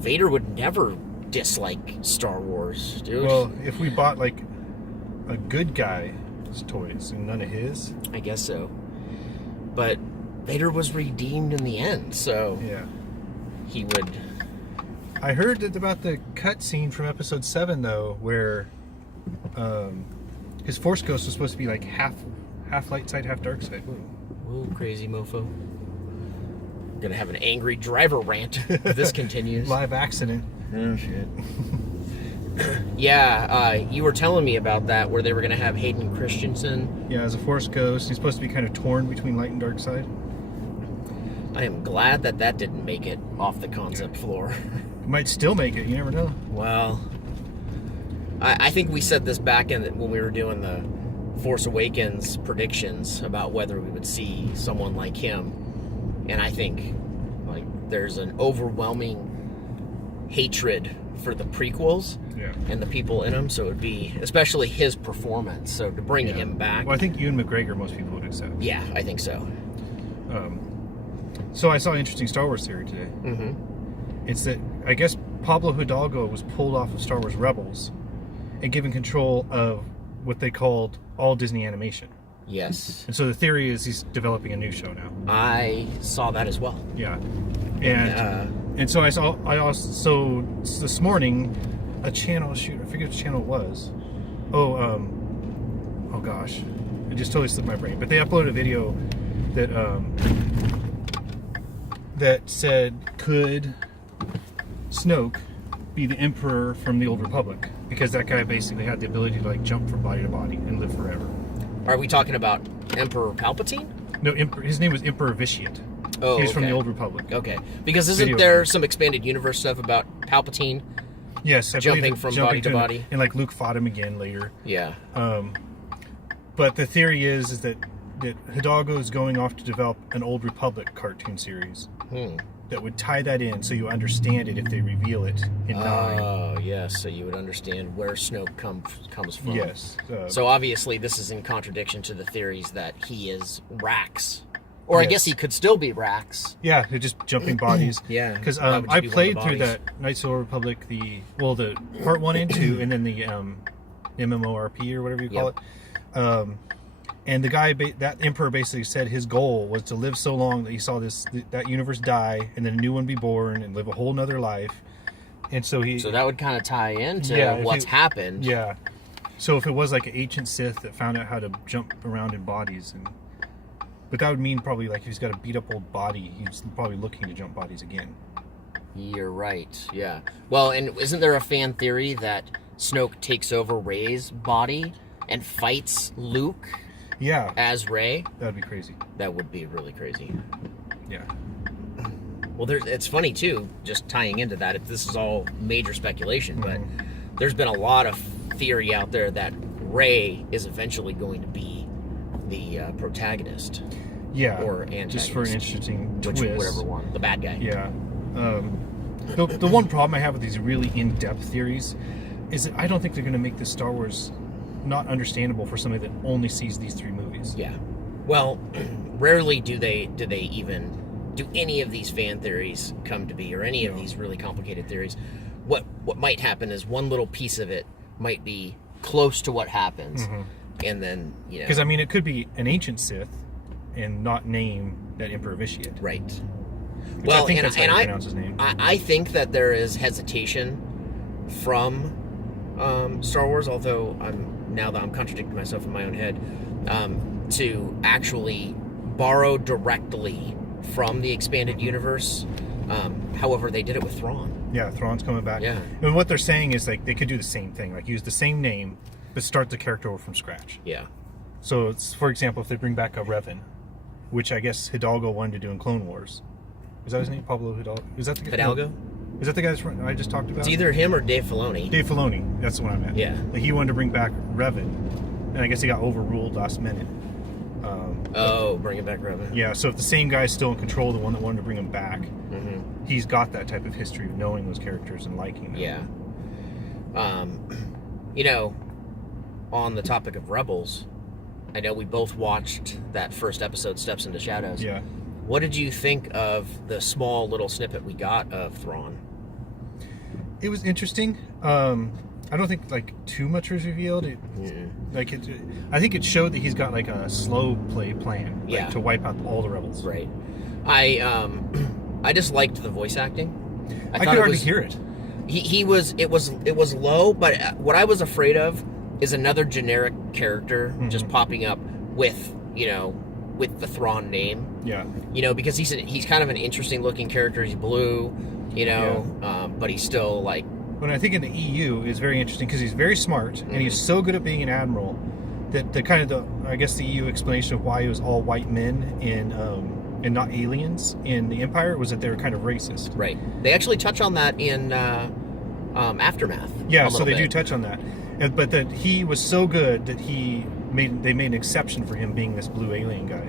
Vader would never dislike Star Wars, dude. Well, if we bought like a good guy's toys and none of his, I guess so. But Vader was redeemed in the end, so yeah, he would. I heard that about the cutscene from Episode 7 though, where his Force Ghost was supposed to be like half light side, half dark side. Whoa, crazy mofo. I'm gonna have an angry driver rant if this continues. Live accident. Oh shit. Yeah, you were telling me about that, where they were gonna have Hayden Christensen. Yeah, as a Force Ghost, he's supposed to be kind of torn between light and dark side. I am glad that didn't make it off the concept floor. Might still make it. You never know. Well, I think we said this back when we were doing the Force Awakens predictions about whether we would see someone like him, and I think like there's an overwhelming hatred for the prequels and the people in them, so it would be especially his performance. So to bring him back, well, I think Ewan McGregor most people would accept. Yeah, I think so. So I saw an interesting Star Wars theory today. Mm-hmm. It's that I guess Pablo Hidalgo was pulled off of Star Wars Rebels and given control of what they called all Disney animation. Yes. And so the theory is he's developing a new show now. I saw that as well. Yeah. And so I also this morning a channel, shoot, I forget which channel it was. Oh gosh. It just totally slipped my brain. But they uploaded a video that that said, could Snoke be the Emperor from the Old Republic? Because that guy basically had the ability to like jump from body to body and live forever. Are we talking about Emperor Palpatine? No, his name was Emperor VIII. Oh, he's from the Old Republic. Okay, because isn't there some expanded universe stuff about Palpatine? Yes, jumping from body to body, and like Luke fought him again later. Yeah. But the theory is that Hidalgo is going off to develop an Old Republic cartoon series that would tie that in, so you understand it if they reveal it in 9. Oh, yes. So you would understand where Snoke comes from. Yes. So obviously, this is in contradiction to the theories that he is Rax. Or I guess he could still be Rax. Yeah, they're just jumping bodies. Yeah. Because I played through that Knights of the Old Republic, the part 1 and 2, and then the MMORP or whatever you call it. And the guy, that Emperor basically said his goal was to live so long that he saw that universe die, and then a new one be born, and live a whole nother life. And so So that would kind of tie into what's happened. Yeah. So if it was like an ancient Sith that found out how to jump around in bodies, but that would mean probably like if he's got a beat up old body, he's probably looking to jump bodies again. You're right. Yeah. Well, and isn't there a fan theory that Snoke takes over Rey's body and fights Luke? Yeah. As Rey? That'd be crazy. That would be really crazy. Yeah. Well, it's funny too, just tying into that, if this is all major speculation, but there's been a lot of theory out there that Rey is eventually going to be the protagonist. Yeah. Or antagonist. Just for an interesting twist. Whatever one. The bad guy. Yeah. The one problem I have with these really in-depth theories is that I don't think they're going to make this Star Wars not understandable for somebody that only sees these 3 movies. Yeah. Well, rarely do any of these fan theories come to be, or any of these really complicated theories. What might happen is one little piece of it might be close to what happens, and then because I mean it could be an ancient Sith and not name that Emperor VIII. Right. Which well, I think that's how you pronounce his name. I think that there is hesitation from Star Wars, although now that I'm contradicting myself in my own head, to actually borrow directly from the expanded universe. However, they did it with Thrawn. Yeah, Thrawn's coming back. Yeah. And what they're saying is like they could do the same thing, like use the same name, but start the character over from scratch. Yeah. So it's, for example, if they bring back a Revan, which I guess Hidalgo wanted to do in Clone Wars. Is that his name? Pablo Hidalgo? Is that the guy? Hidalgo? Is that the guy I just talked about? It's either him or Dave Filoni. Dave Filoni. That's the one I meant. Yeah. Like he wanted to bring back Revan, and I guess he got overruled last minute. Bringing back Revan. Yeah, so if the same guy's still in control, the one that wanted to bring him back, he's got that type of history of knowing those characters and liking them. Yeah. On the topic of Rebels, I know we both watched that first episode, Steps into Shadows. Yeah. What did you think of the small little snippet we got of Thrawn? It was interesting. I don't think like too much was revealed. I think it showed that he's got like a slow play plan, like, to wipe out all the rebels. Right. I just liked the voice acting. I could hardly hear it. It was low, but what I was afraid of is another generic character just popping up with the Thrawn name. Yeah. Because he's kind of an interesting looking character. He's blue, but he's still like. When I think in the EU is very interesting because he's very smart and he's so good at being an admiral that the EU explanation of why it was all white men and not aliens in the Empire was that they were kind of racist. Right. They actually touch on that in Aftermath. Yeah, so they do touch on that, but that he was so good that they made an exception for him being this blue alien guy.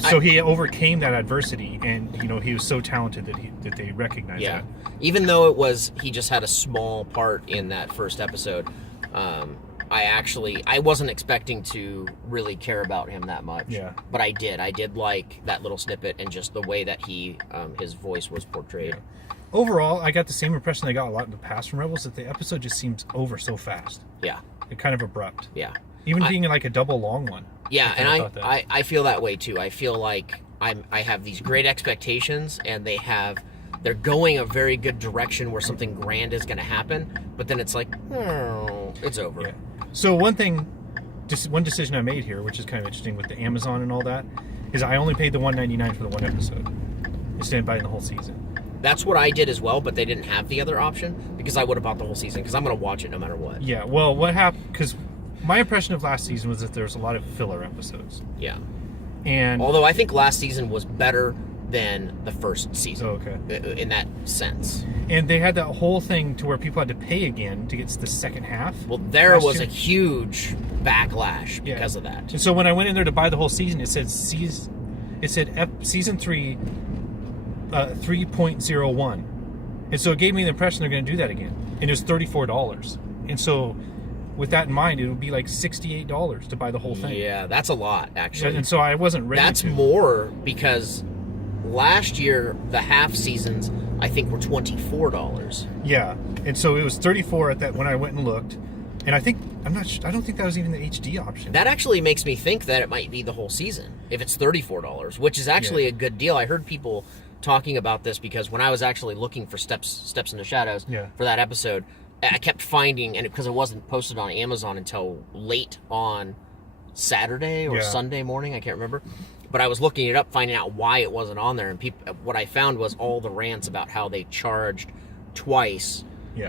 So he overcame that adversity, and he was so talented that they recognized that. Even though he just had a small part in that first episode, I wasn't expecting to really care about him that much. Yeah. But I did. I did like that little snippet and just the way that his voice was portrayed. Yeah. Overall, I got the same impression I got a lot in the past from Rebels, that the episode just seems over so fast. Yeah. It kind of abrupt. Yeah. Even being like a double long one. Yeah, and I feel that way too. I feel like I have these great expectations, and they're going a very good direction where something grand is going to happen, but then it's like, it's over. Yeah. So one decision I made here, which is kind of interesting with the Amazon and all that, is I only paid the $1.99 for the one episode instead of buying the whole season. That's what I did as well, but they didn't have the other option because I would have bought the whole season because I'm going to watch it no matter what. Yeah, well, what happened, because my impression of last season was that there was a lot of filler episodes. Yeah. And although I think last season was better than the first season. Oh, okay. In that sense. And they had that whole thing to where people had to pay again to get to the second half. Well, there was a huge backlash because of that. And so when I went in there to buy the whole season, it said season 3 3.01. And so it gave me the impression they're going to do that again. And it was $34. And so with that in mind, it would be like $68 to buy the whole thing. Yeah, that's a lot, actually. And so I wasn't ready That's more because last year, the half seasons, I think, were $24. Yeah. And so it was $34 at that when I went and looked. And I don't think that was even the HD option. That actually makes me think that it might be the whole season if it's $34, which is actually a good deal. I heard people talking about this because when I was actually looking for Steps in the Shadows for that episode, I kept finding, and because it wasn't posted on Amazon until late on Saturday or Sunday morning, I can't remember, but I was looking it up, finding out why it wasn't on there, and what I found was all the rants about how they charged twice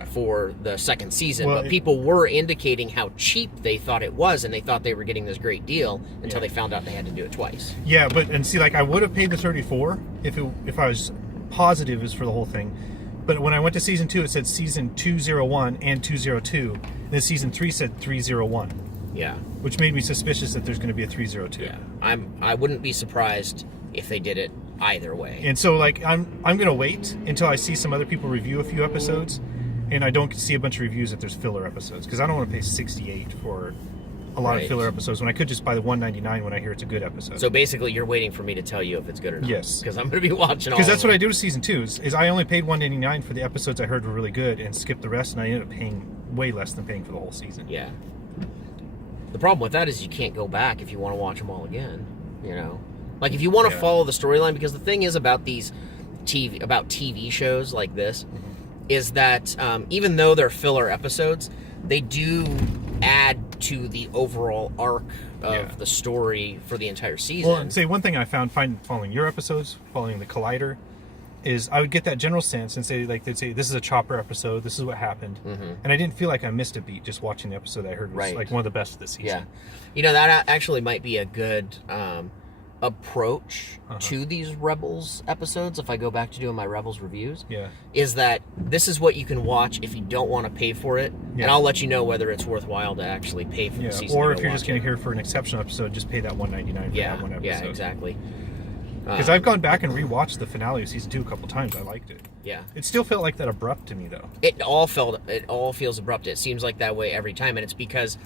for the second season, but people were indicating how cheap they thought it was, and they thought they were getting this great deal until they found out they had to do it twice. Yeah, and see, like, I would have paid the $34 if I was positive it was for the whole thing. But when I went to season 2, it said season 201 and 202. And then season 3 said 301. Yeah. Which made me suspicious that there's going to be a 302. Yeah. I wouldn't be surprised if they did it either way. And so, like, I'm going to wait until I see some other people review a few episodes, and I don't see a bunch of reviews that there's filler episodes, because I don't want to pay $68 for a lot of filler episodes when I could just buy the $1.99 when I hear it's a good episode. So basically, you're waiting for me to tell you if it's good or not. Yes. Because I'm going to be watching all Because that's of what I do with season 2, is I only paid $1.99 for the episodes I heard were really good and skipped the rest, and I ended up paying way less than paying for the whole season. Yeah. The problem with that is you can't go back if you want to watch them all again, Like, if you want to follow the storyline, because the thing is about TV shows like this, is that even though they're filler episodes, they do add to the overall arc of the story for the entire season. Well, and say one thing I found following your episodes, following the Collider, is I would get that general sense and say, like, they'd say, this is a Chopper episode, this is what happened. And I didn't feel like I missed a beat just watching the episode I heard was like one of the best of the season. Yeah. That actually might be a good approach to these Rebels episodes, if I go back to doing my Rebels reviews, is that this is what you can watch if you don't want to pay for it, and I'll let you know whether it's worthwhile to actually pay for the season. Or if you're just going to hear for an exceptional episode, just pay that $1.99 for that one episode. Yeah, exactly. Because I've gone back and rewatched the finale of season 2 a couple times. I liked it. Yeah. It still felt like that abrupt to me, though. It all feels abrupt. It seems like that way every time, and it's because,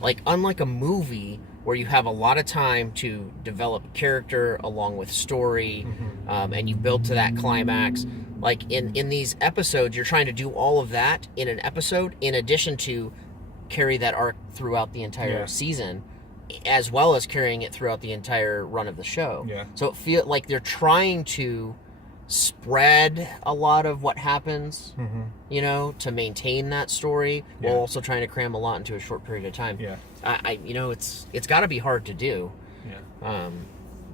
like, unlike a movie where you have a lot of time to develop character along with story, and you build to that climax. Like in these episodes, you're trying to do all of that in an episode, in addition to carry that arc throughout the entire season, as well as carrying it throughout the entire run of the show. Yeah. So it feels like they're trying to spread a lot of what happens, you know, to maintain that story, while also trying to cram a lot into a short period of time. Yeah. You know, it's got to be hard to do. Yeah.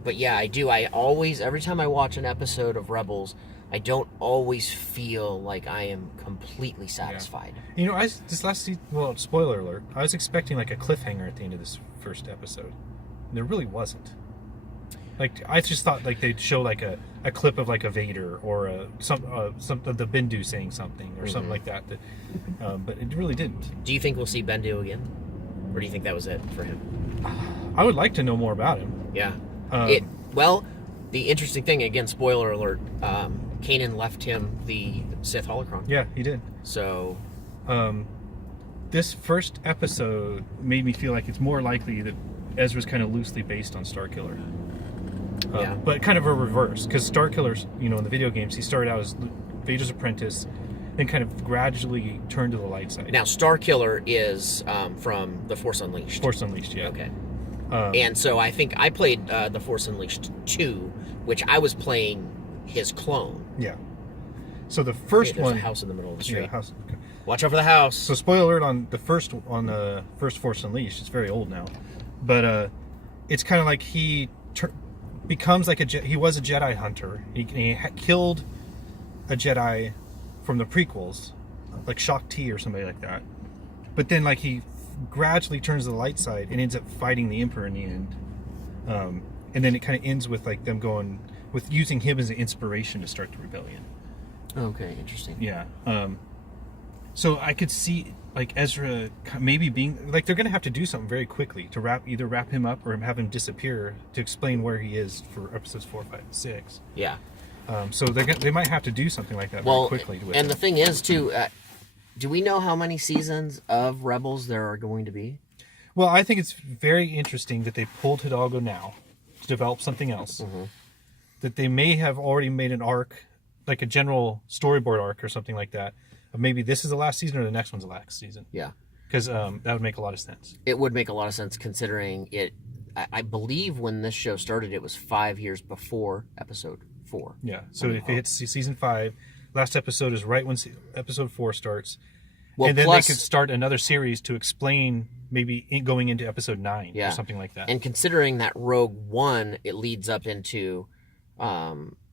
But yeah, I do. I always, every time I watch an episode of Rebels, I don't always feel like I am completely satisfied. Yeah. You know, this last season, well, spoiler alert, I was expecting like a cliffhanger at the end of this first episode. And there really wasn't. Like, I just thought like they'd show like a clip of like a Vader or some of the Bendu saying something or something like that. But it really didn't. Do you think we'll see Bendu again? Or do you think that was it for him? I would like to know more about him. Yeah. Well, the interesting thing, again, spoiler alert, Kanan left him the Sith holocron. Yeah, he did. So, this first episode made me feel like it's more likely that Ezra's kind of loosely based on Starkiller. But kind of a reverse, because Starkiller's, you know, in the video games, he started out as Vader's apprentice, then kind of gradually turned to the light side. Now, Starkiller is from The Force Unleashed. Force Unleashed, yeah. Okay. And so I think I played The Force Unleashed 2, which I was playing his clone. Yeah. So the first there's one, a house in the middle of the street. yeah, house. Okay. Watch out for the house. So spoiler alert on the first Force Unleashed. It's very old now, but it's kind of like he becomes like he was a Jedi hunter. He killed a Jedi from the prequels, like Shaak Ti or somebody like that. But then like he gradually turns to the light side and ends up fighting the Emperor in the end. And then it kind of ends with like them going with using him as an inspiration to start the rebellion. Okay, interesting. Yeah. So I could see like Ezra maybe being like, they're going to have to do something very quickly to either wrap him up or have him disappear to explain where he is for episodes 4, 5, and 6. Yeah. So they might have to do something like that very quickly. And the thing is too, do we know how many seasons of Rebels there are going to be? Well, I think it's very interesting that they pulled Hidalgo now to develop something else. That they may have already made an arc, like a general storyboard arc or something like that. Maybe this is the last season or the next one's the last season. Yeah. Because that would make a lot of sense. It would make a lot of sense considering it. I believe when this show started, it was 5 years before episode 4. Yeah. So if it hits season 5, last episode is right when episode 4 starts. Well, and then they could start another series to explain maybe going into episode 9 or something like that. And considering that Rogue One, it leads up into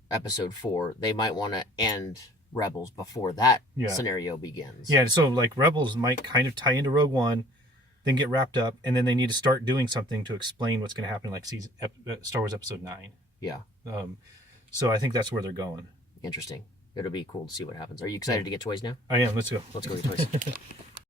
episode 4, they might want to end Rebels before that scenario begins. Yeah, so like Rebels might kind of tie into Rogue One, then get wrapped up, and then they need to start doing something to explain what's going to happen, like Star Wars Episode 9. Yeah. So I think that's where they're going. Interesting. It'll be cool to see what happens. Are you excited to get toys now? I am. Let's go. Let's go get toys.